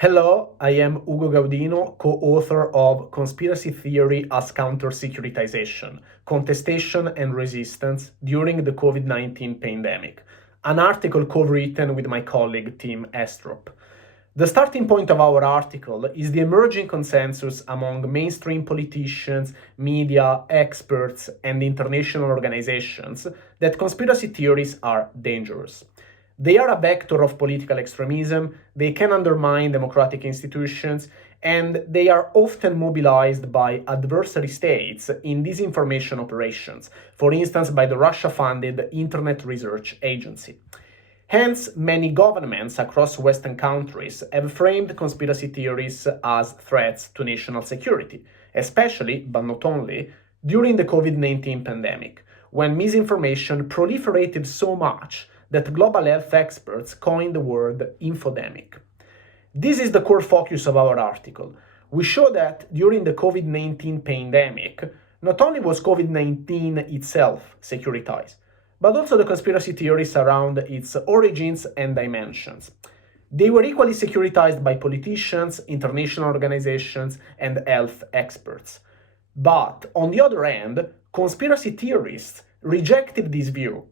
Hello, I am Ugo Gaudino, co-author of Conspiracy Theory as Counter-Securitization, Contestation and Resistance During the COVID-19 Pandemic, an article co-written with my colleague Tim Aistrope. The starting point of our article is the emerging consensus among mainstream politicians, media, experts, and international organizations that conspiracy theories are dangerous. They are a vector of political extremism, they can undermine democratic institutions, and they are often mobilized by adversary states in disinformation operations, for instance by the Russia-funded Internet Research Agency. Hence, many governments across Western countries have framed conspiracy theories as threats to national security, especially, but not only, during the COVID-19 pandemic, when misinformation proliferated so much that global health experts coined the word infodemic. This is the core focus of our article. We show that during the COVID-19 pandemic, not only was COVID-19 itself securitized, but also the conspiracy theories around its origins and dimensions. They were equally securitized by politicians, international organizations, and health experts. But, on the other hand, conspiracy theorists rejected this view.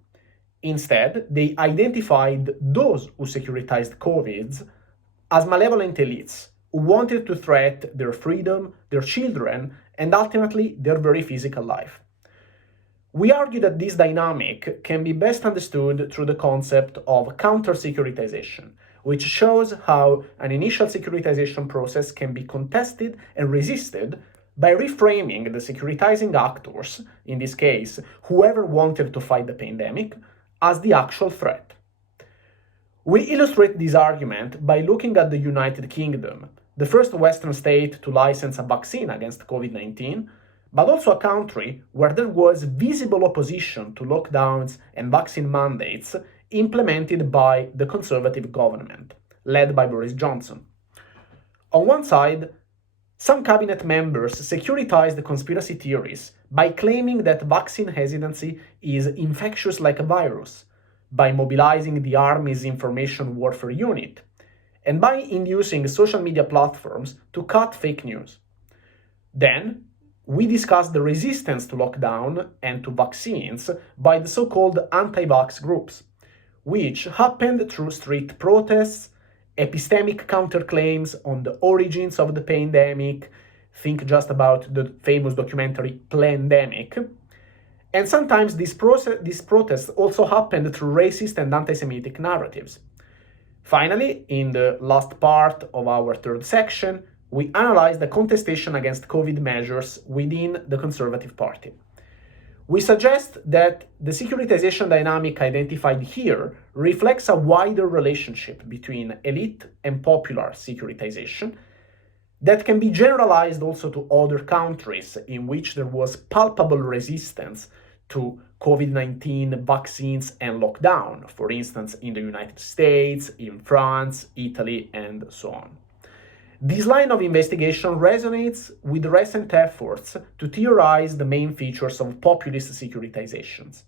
Instead, they identified those who securitized COVID as malevolent elites who wanted to threaten their freedom, their children, and ultimately their very physical life. We argue that this dynamic can be best understood through the concept of counter-securitization, which shows how an initial securitization process can be contested and resisted by reframing the securitizing actors, in this case, whoever wanted to fight the pandemic, as the actual threat. We illustrate this argument by looking at the United Kingdom, the first Western state to license a vaccine against COVID-19, but also a country where there was visible opposition to lockdowns and vaccine mandates implemented by the Conservative government, led by Boris Johnson. On one side, some cabinet members securitized the conspiracy theories by claiming that vaccine hesitancy is infectious like a virus, by mobilizing the Army's Information Warfare Unit, and by inducing social media platforms to cut fake news. Then, we discussed the resistance to lockdown and to vaccines by the so-called anti-vax groups, which happened through street protests, epistemic counterclaims on the origins of the pandemic, think just about the famous documentary Plandemic, and sometimes these protests also happened through racist and anti-Semitic narratives. Finally, in the last part of our third section, we analyze the contestation against COVID measures within the Conservative Party. We suggest that the securitization dynamic identified here reflects a wider relationship between elite and popular securitization that can be generalized also to other countries in which there was palpable resistance to COVID-19 vaccines and lockdown, for instance, in the United States, in France, Italy, and so on. This line of investigation resonates with recent efforts to theorize the main features of populist securitizations.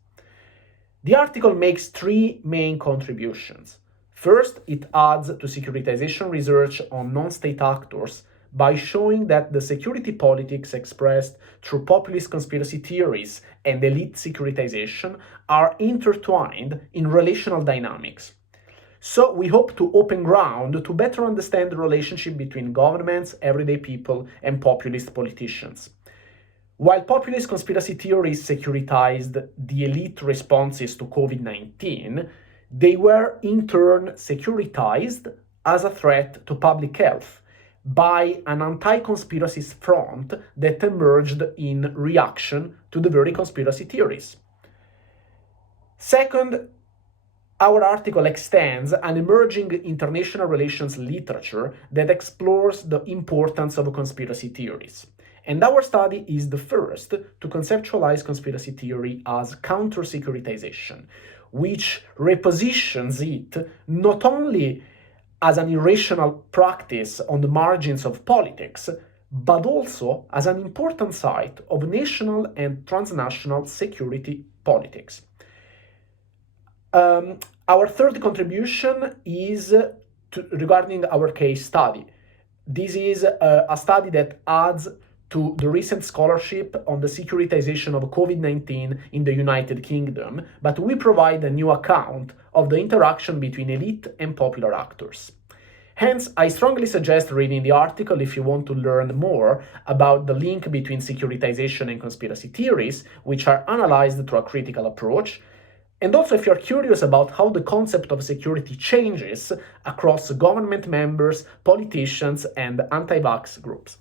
The article makes three main contributions. First, it adds to securitization research on non-state actors by showing that the security politics expressed through populist conspiracy theories and elite securitization are intertwined in relational dynamics. So we hope to open ground to better understand the relationship between governments, everyday people, and populist politicians. While populist conspiracy theories securitized the elite responses to COVID-19, they were in turn securitized as a threat to public health by an anti-conspiracy front that emerged in reaction to the very conspiracy theories. Second, our article extends an emerging international relations literature that explores the importance of conspiracy theories. And our study is the first to conceptualize conspiracy theory as counter-securitization, which repositions it not only as an irrational practice on the margins of politics, but also as an important site of national and transnational security politics. Our third contribution is regarding our case study. This is a study that adds to the recent scholarship on the securitization of COVID-19 in the United Kingdom, but we provide a new account of the interaction between elite and popular actors. Hence, I strongly suggest reading the article if you want to learn more about the link between securitization and conspiracy theories, which are analyzed through a critical approach, and also if you're curious about how the concept of security changes across government members, politicians, and anti-vax groups.